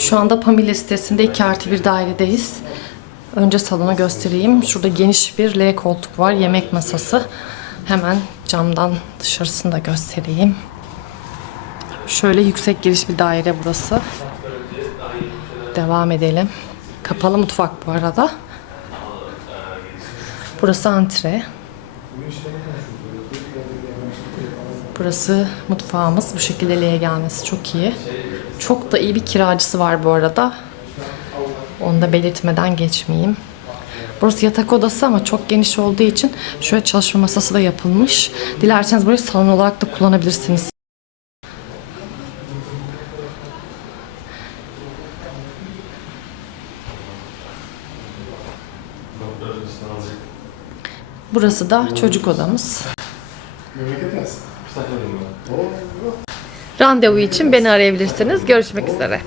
Şu anda Pamilya sitesinde 2 artı bir dairedeyiz. Önce salonu göstereyim. Şurada geniş bir L koltuk var. Yemek masası. Hemen camdan dışarısını da göstereyim. Şöyle yüksek giriş bir daire burası. Devam edelim. Kapalı mutfak bu arada. Burası antre. Burası mutfağımız. Bu şekilde L'ye gelmesi çok iyi. Çok da iyi bir kiracısı var bu arada. Onu da belirtmeden geçmeyeyim. Burası yatak odası ama çok geniş olduğu için şöyle çalışma masası da yapılmış. Dilerseniz burayı salon olarak da kullanabilirsiniz. Burası da çocuk odamız. Randevu için beni arayabilirsiniz. Görüşmek üzere.